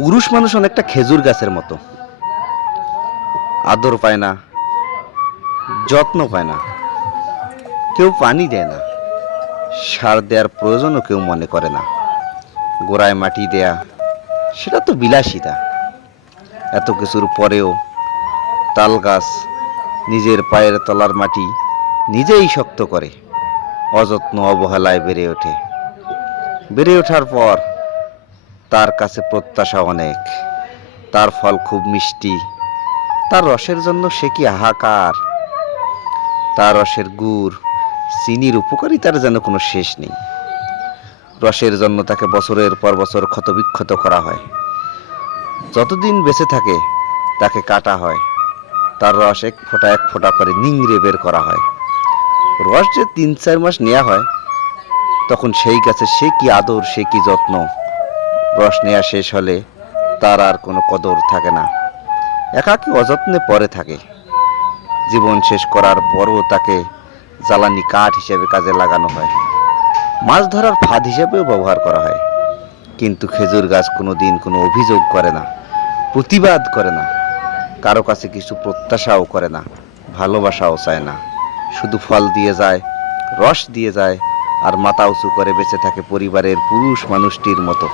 পুরুষ মানুষ অনেকটা খেজুর গাছের মতো, আদর পায় না, যত্ন পায় না, কেউ পানি দেয় না, সার দেওয়ার প্রয়োজনও কেউ মনে করে না। গোড়ায় মাটি দেয়া সেটা তো বিলাসিতা। এত কিছুর পরেও তাল গাছ নিজের পায়ের তলার মাটি নিজেই শক্ত করে অযত্ন অবহেলায় বেড়ে ওঠে। বেড়ে ওঠার পর তার কাছে প্রত্যাশা অনেক, তার ফল খুব মিষ্টি, তার রসের জন্য সে কি হাহাকার। তার রসের গুড় চিনির উপকারিতার যেন কোনো শেষ নেই। রসের জন্য তাকে বছরের পর বছর ক্ষতবিক্ষত করা হয়। যতদিন বেঁচে থাকে তাকে কাটা হয়, তার রস এক ফোঁটা করে নিংড়ে বের করা হয়। রস যে 3-4 মাস নেওয়া হয়, তখন সেই গাছে সে কি আদর, সে কি যত্ন। রস নেওয়া শেষ হলে তার আর কোনো কদর থাকে না, একাকী অযত্নে পড়ে থাকে। জীবন শেষ করার পরও তাকে জ্বালানি কাঠ হিসেবে কাজে লাগানো হয়, মাছ ধরার ফাঁদ হিসেবেও ব্যবহার করা হয়। কিন্তু খেজুর গাছ কোনো দিন কোনো অভিযোগ করে না, প্রতিবাদ করে না, কারো কাছে কিছু প্রত্যাশাও করে না, ভালোবাসাও চায় না। শুধু ফল দিয়ে যায়, রস দিয়ে যায়, আর মাথা উঁচু করে বেঁচে থাকে পরিবারের পুরুষ মানুষটির মতো।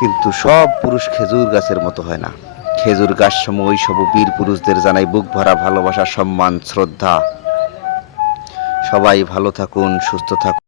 কিন্তু সব পুরুষ খেজুর গাছের মতো হয় না। খেজুর গাছ সম ওই সব বীর পুরুষদের জানাই বুক ভরা ভালোবাসা, সম্মান, শ্রদ্ধা। সবাই ভালো থাকুন, সুস্থ থাকুন।